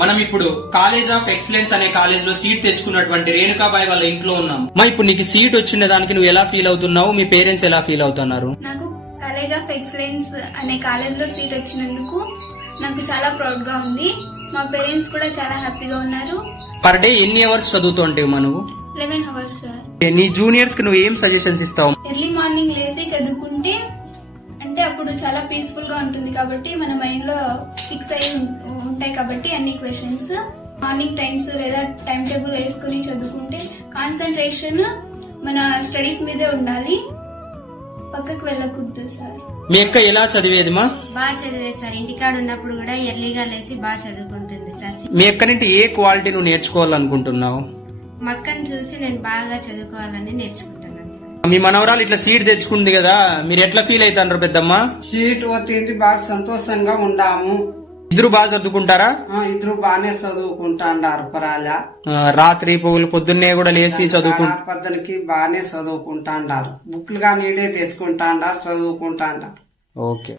మనం ఇప్పుడు college of excellence అనే కాలేజ్ లో సీట్ తెచ్చుకున్నటువంటి రేణుకాబాయి వాళ్ళ ఇంట్లో ఉన్నాం. మా ఇప్పుడు నీకు సీట్ వచ్చిన దానికి నువ్వు ఎలా ఫీల్ అవుతున్నావు, మీ పేరెంట్స్ ఎలా ఫీల్ అవుతున్నారు? నాకు కాలేజ్ ఆఫ్ ఎక్సలెన్స్ అనే కాలేజ్ లో సీట్ వచ్చినందుకు నాకు చాలా ప్రౌడ్ గా ఉంది. మా పేరెంట్స్ కూడా చాలా హ్యాపీగా ఉన్నారు. పర్ డే ఎన్ని అవర్స్ చదువుతుంటావు మనవు? 11 hours sir. నీ జూనియర్స్ కి నువ్వు ఏం సజెషన్స్ ఇస్తావు? ఎర్లీ మార్నింగ్ లేచి చదువుకుంటే అంటే అప్పుడు చాలా పీస్ఫుల్ గా ఉంటుంది కాబట్టి మన మైండ్ లో ఫిక్స్ అయి ఉంటాయి కాబట్టి అన్ని క్వశ్చన్స్ మార్నింగ్ టైమ్స్ లేదా టైం టేబుల్ వేసుకుని చదువుకుంటే కాన్సన్ట్రేషన్ మన స్టడీస్ మీదే ఉండాలి, పక్కకు వెళ్ళకూడదు సార్. మీ అక్క ఎలా చదివేది మా? బాగా చదివేది సార్. ఇంటికాడ ఉన్నప్పుడు కూడా ఎర్లీగా లేసి బాగా చదువుకుంటుంది సార్. మీ అక్క నుండి ఏ క్వాలిటీ నువ్వు నేర్చుకోవాలనుకుంటున్నావు? మక్కను చూసి నేను బాగా చదువుకోవాలని నేర్చుకుంటున్నాను సార్. మీ మనవరాలు ఇట్లా సీట్ తెచ్చుకుంది కదా, మీరు ఎట్లా ఫీల్ అవుతారు పెద్దమ్మ? సీట్ వచ్చింది, బాగా సంతోషంగా ఉండాము. ఇద్దరు బాగా చదువుకుంటారా? ఇద్దరు బాగానే చదువుకుంటాండారు. పరాలా రాత్రి పొగులు పొద్దున్నే కూడా లేచి చదువుకుంటారు. పొద్దునకి బాగానే చదువుకుంటాండారు. బుక్లు గా నీడే తెచ్చుకుంటాండారు, చదువుకుంటాండారు. ఓకే.